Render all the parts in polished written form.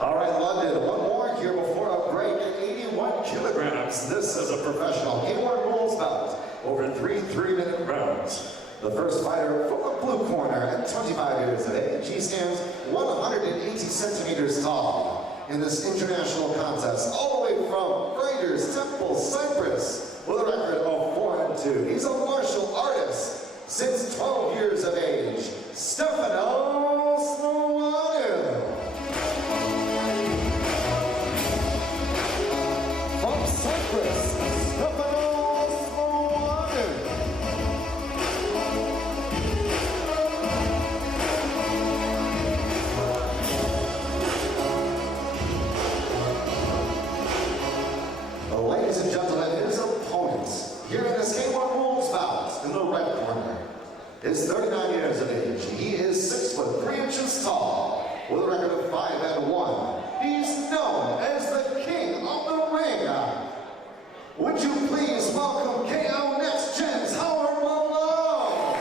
All right, London, one more here before a break at 81 kilograms. This is a professional K1 rules bout over 3 3-minute rounds. The first fighter from the blue corner at 25 years of age. He stands 180 centimeters tall in this international contest, all the way from Grinders Temple, Cyprus, with a record of 4-2. He's a martial artist since 12 years of age. Stefanos. From Cyprus, Stefanos. Ladies and gentlemen, his opponent here in this K1 rules bout in the right corner is 39 years of age. He is 6 foot 3 inches tall with a record of 5-1. He's known as the King of the Ring. Would you please welcome KO Next Gen's Howard Malone?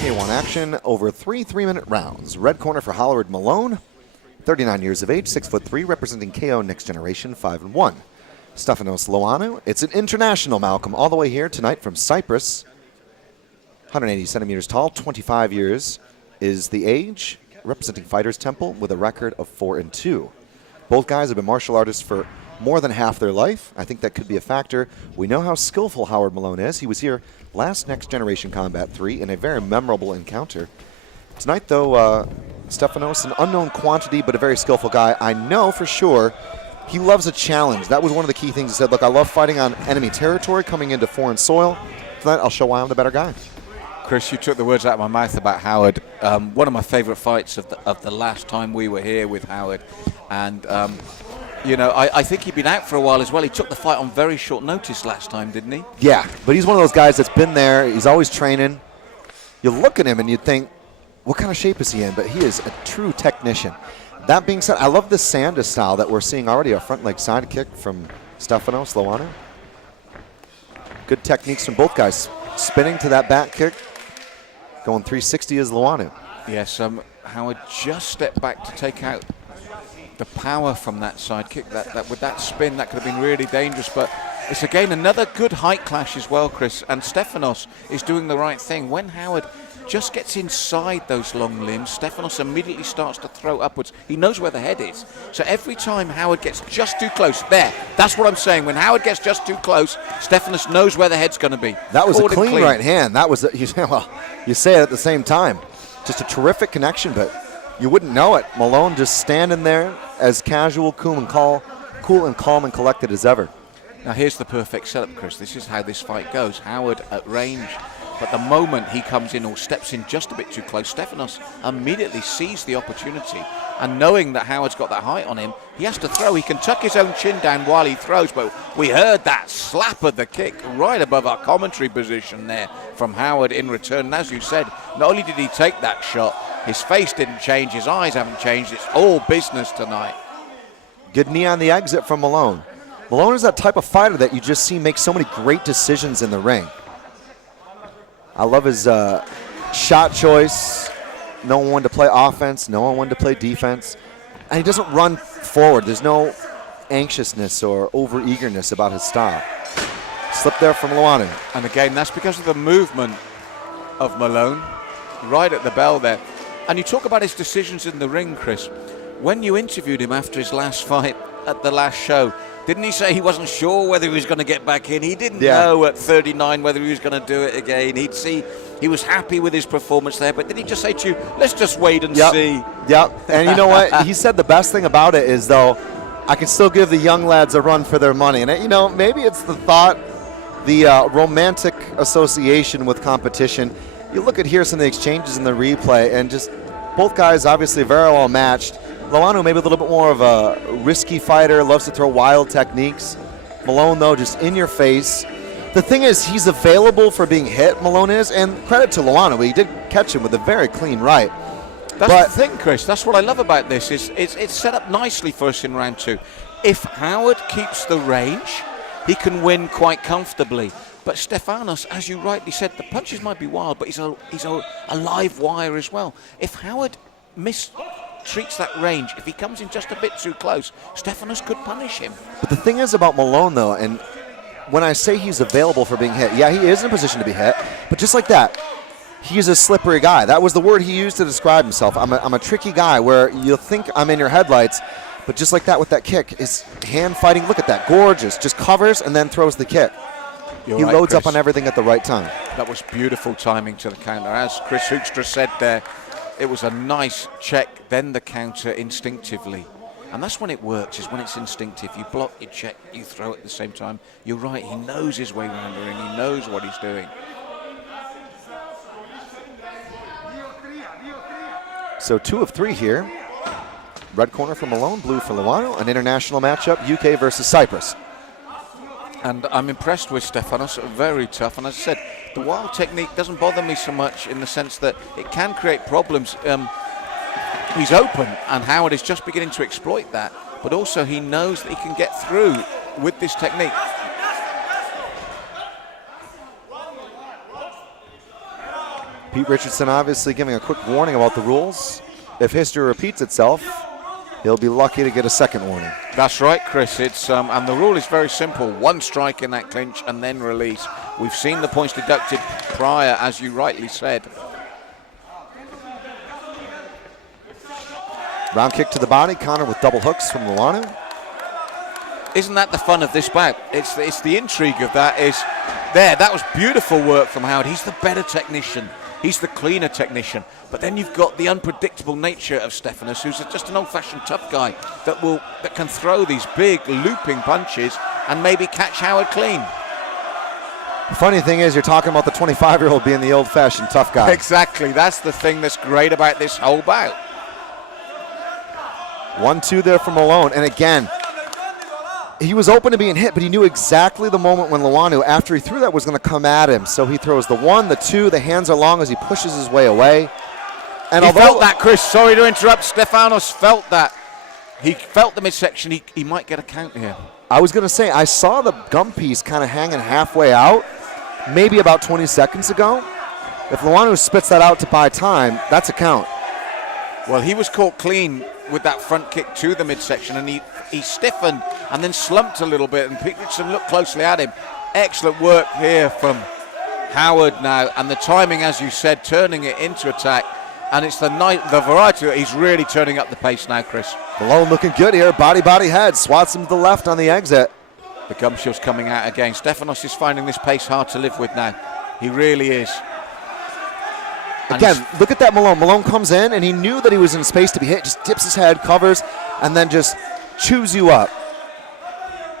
K1 action over 3 3-minute rounds. Red corner for Howard Malone, 39 years of age, 6'3", representing KO Next Generation, 5-1. Stefanos Loanu. It's an international, Malcolm, all the way here tonight from Cyprus. 180 centimeters tall, 25 years is the age, representing Fighters Temple with a record of 4-2. Both guys have been martial artists for more than half their life. I think that could be a factor. We know how skillful Howard Malone is. He was here last Next Generation Combat 3 in a very memorable encounter. Tonight, though, Stefanos, an unknown quantity, but a very skillful guy. I know for sure he loves a challenge. That was one of the key things he said. Look, I love fighting on enemy territory, coming into foreign soil. Tonight, I'll show why I'm the better guy. Chris, you took the words out of my mouth about Howard. One of my favorite fights of the last time we were here with Howard. And, you know, I think he'd been out for a while as well. He took the fight on very short notice last time, didn't he? Yeah, but he's one of those guys that's been there. He's always training. You look at him and you think, what kind of shape is he in? But he is a true technician. That being said, I love the Sanda style that we're seeing already, a front leg side kick from Stefanos Loanu. Good techniques from both guys. Spinning to that back kick. Going 360 is Loanu. Yes, Howard just stepped back to take out the power from that side kick. That with that spin, that could have been really dangerous. But it's again another good height clash as well, Chris. And Stefanos is doing the right thing. When Howard just gets inside those long limbs, Stefanos immediately starts to throw upwards. He knows where the head is. So every time Howard gets just too close, that's what I'm saying. When Howard gets just too close, Stefanos knows where the head's going to be. That was a clean right hand. That was, well, you say it at the same time. Just a terrific connection, but you wouldn't know it. Malone just standing there as casual, cool and calm and collected as ever. Now here's the perfect setup, Chris. This is how this fight goes. Howard at range. But the moment he comes in or steps in just a bit too close, Stefanos immediately sees the opportunity. And knowing that Howard's got that height on him, he has to throw. He can tuck his own chin down while he throws. But we heard that slap of the kick right above our commentary position there from Howard in return. And as you said, not only did he take that shot, his face didn't change, his eyes haven't changed. It's all business tonight. Good knee on the exit from Malone. Malone is that type of fighter that you just see make so many great decisions in the ring. I love his shot choice, knowing when to play offense, knowing when to play defense. And he doesn't run forward. There's no anxiousness or over-eagerness about his style. Slip there from Loanu. And again, that's because of the movement of Malone, right at the bell there. And you talk about his decisions in the ring, Chris. When you interviewed him after his last fight at the last show, didn't he say he wasn't sure whether he was going to get back in? He didn't know at 39 whether he was going to do it again. He was happy with his performance there, but did he just say to you, let's just wait and see? Yep, and you know what? He said the best thing about it is, though, I can still give the young lads a run for their money. And, you know, maybe it's the thought, the romantic association with competition. You look at here some of the exchanges in the replay, and just both guys obviously very well matched. Loanu maybe a little bit more of a risky fighter, loves to throw wild techniques. Malone, though, just in your face. The thing is, he's available for being hit, Malone is, and credit to Loannou. He did catch him with a very clean right. That's the thing, Chris. That's what I love about this. Is it's set up nicely for us in round 2. If Howard keeps the range, he can win quite comfortably. But Stefanos, as you rightly said, the punches might be wild, but he's a live wire as well. If Howard treats that range, if he comes in just a bit too close, Stefanos could punish him. But the thing is about Malone, though, and when I say he's available for being hit, yeah, he is in a position to be hit, but just like that, he's a slippery guy. That was the word he used to describe himself. I'm a tricky guy where you'll think I'm in your headlights, but just like that with that kick, his hand fighting, look at that, gorgeous, just covers and then throws the kick. He loads up on everything at the right time. That was beautiful timing to the counter. As Chris Hoekstra said there, it was a nice check, then the counter instinctively. And that's when it works, is when it's instinctive. You block, you check, you throw at the same time. You're right, he knows his way around the ring. He knows what he's doing. So 2 of 3 here. Red corner for Malone, blue for Loannou. An international matchup, UK versus Cyprus. And I'm impressed with Stefanos, very tough. And as I said, the wild technique doesn't bother me so much in the sense that it can create problems. He's open, and Howard is just beginning to exploit that. But also he knows that he can get through with this technique. Pete Richardson obviously giving a quick warning about the rules. If history repeats itself, he'll be lucky to get a second warning. That's right, Chris. It's and the rule is very simple. 1 strike in that clinch and then release. We've seen the points deducted prior, as you rightly said. Round kick to the body, counter with double hooks from Loannou. Isn't that the fun of this bout? It's the intrigue of that is there. That was beautiful work from Howard. He's the better technician. He's the cleaner technician. But then you've got the unpredictable nature of Stefanos, who's just an old-fashioned tough guy that can throw these big looping punches and maybe catch Howard clean. The funny thing is, you're talking about the 25-year-old being the old-fashioned tough guy. Exactly. That's the thing that's great about this whole bout. 1-2 there from Malone. And again, he was open to being hit, but he knew exactly the moment when Loannou, after he threw that, was going to come at him. So he throws the 1, the 2, the hands are long as he pushes his way away. And he felt that, Chris. Sorry to interrupt. Stefanos felt that. He felt the midsection. He might get a count here. I was going to say, I saw the gum piece kind of hanging halfway out, maybe about 20 seconds ago. If Loannou spits that out to buy time, that's a count. Well, he was caught clean with that front kick to the midsection, and he stiffened and then slumped a little bit, and Pete Richardson looked closely at him. Excellent work here from Howard now, and the timing, as you said, turning it into attack, and it's the variety. He's really turning up the pace now, Chris. Malone looking good here, body, head, swats him to the left on the exit. The gum shield's coming out again. Stefanos is finding this pace hard to live with now. He really is. Again, look at that Malone. Malone comes in, and he knew that he was in space to be hit, just dips his head, covers, and then just chews you up.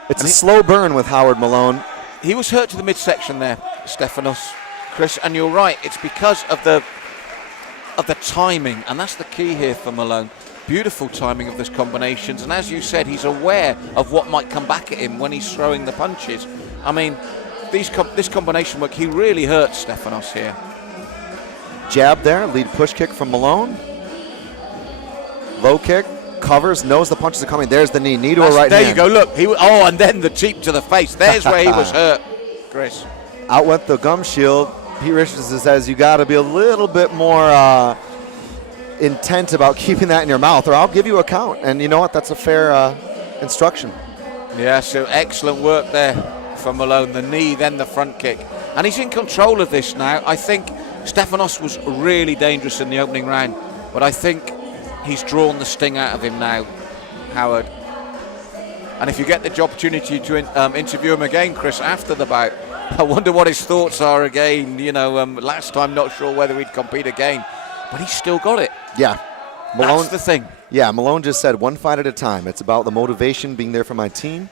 It's a slow burn with Howard Malone. He was hurt to the midsection there, Stefanos, Chris, and you're right. It's because of the timing, and that's the key here for Malone. Beautiful timing of those combinations, and as you said, he's aware of what might come back at him when he's throwing the punches. I mean, this combination work, he really hurts Stefanos here. Jab there, lead push kick from Malone. Low kick, covers, knows the punches are coming. There's the knee to a right hand. There you go, look. And then the cheap to the face. There's where he was hurt, Chris. Out went the gum shield. Pete Richardson says you got to be a little bit more intent about keeping that in your mouth, or I'll give you a count. And you know what? That's a fair instruction. Yeah, so excellent work there from Malone. The knee, then the front kick. And he's in control of this now. I think Stefanos was really dangerous in the opening round, but I think he's drawn the sting out of him now, Howard. And if you get the opportunity to interview him again, Chris, after the bout, I wonder what his thoughts are again. You know, last time not sure whether he'd compete again, but he's still got it. Yeah. Malone, that's the thing. Yeah, Malone just said 1 fight at a time. It's about the motivation, being there for my team.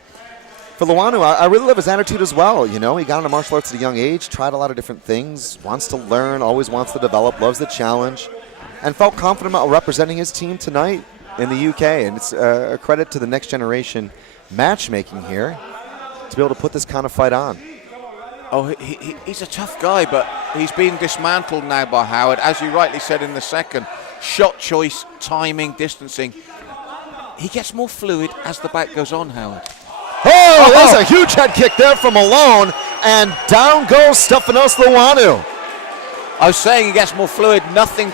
For Loannou, I really love his attitude as well. You know, he got into martial arts at a young age, tried a lot of different things, wants to learn, always wants to develop, loves the challenge, and felt confident about representing his team tonight in the UK. And it's a credit to the next generation matchmaking here to be able to put this kind of fight on. Oh, he's a tough guy, but he's being dismantled now by Howard. As you rightly said in the second, shot choice, timing, distancing. He gets more fluid as the bout goes on, Howard. Oh, there's a huge head kick there from Malone, and down goes Stefanos IOANNOU. I was saying he gets more fluid. Nothing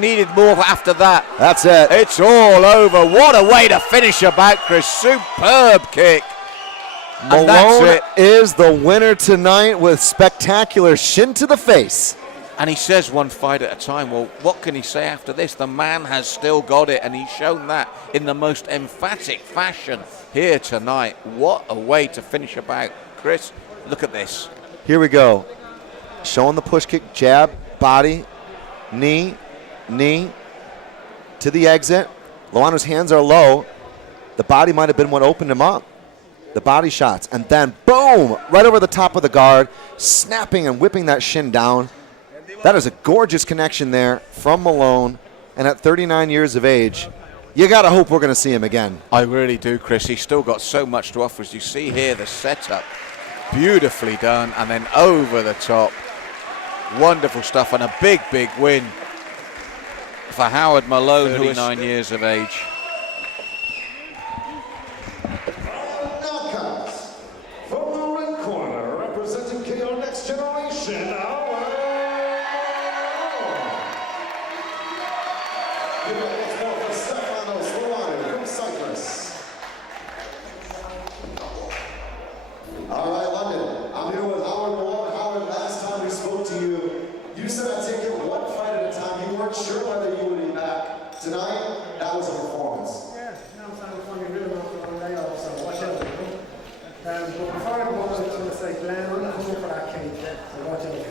needed more after that. That's it. It's all over. What a way to finish a bout, Chris. Superb kick. Malone is the winner tonight with spectacular shin to the face. And he says one fight at a time. Well, what can he say after this? The man has still got it, and he's shown that in the most emphatic fashion here tonight. What a way to finish a bout. Chris, look at this. Here we go. Showing the push kick, jab, body, knee, to the exit. IOANNOU's hands are low. The body might have been what opened him up. The body shots, and then boom, right over the top of the guard, snapping and whipping that shin down. That is a gorgeous connection there from Malone, and at 39 years of age, you gotta hope we're gonna see him again. I really do, Chris. He's still got so much to offer. As you see here, the setup, beautifully done, and then over the top. Wonderful stuff, and a big, big win for Howard Malone, 39 years of age. From the red corner, representing KO Next Generation, give it once more for Stefanos from Cyprus. All right, London, I'm here with Howard Malone. Howard, last time we spoke to you, you said I take it one fight at a time. You weren't sure whether you would be back. Tonight, that was a performance. Yeah, no, I'm starting to find a rhythm after one day off, so watch out, you know. But before I go on, I was going to say, Glenn, I'm not coming for that cake, so watch out.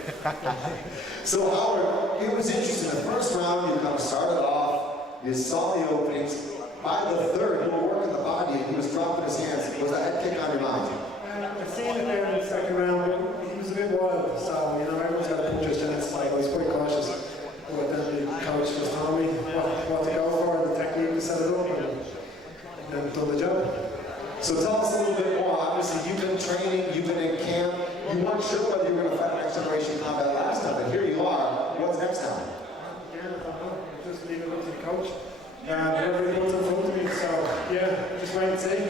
So Howard, it was interesting. The first round, you kind of started off, you saw the openings. By the third, you were working the body, and he was dropping his hands. Was that head kick on your mind? I've seen it there in the second round, but he was a bit wild, so, you know, everyone's got a puncher's chance, like, I was quite cautious. But then the coach just told me what to go for, the technique to set it up, and done the job. So tell us a little bit more. Obviously, you've been training, you've been in camp. You weren't sure whether you were going to fight Next Generation Combat last time, but here you are. What's next time? Again, I don't know. Just leave it up to the coach. Whatever he puts in front of me. So, yeah, just wait and see.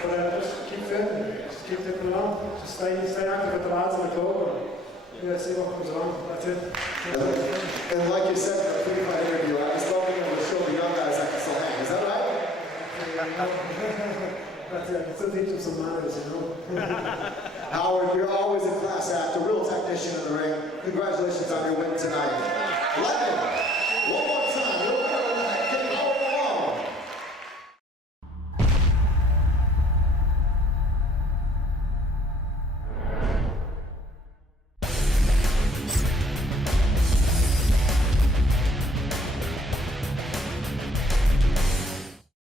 But just keep fit, just keep tipping along. Just stay active with the lads in the club. And let's see what comes along. That's it. And like you said in the pre-fight interview, I was looking to show the young guys that can still hang. Is that right? That's it. I can still teach them some manners, you know. Howard, you're always a class act, a real technician in the ring. Congratulations on your win tonight. London.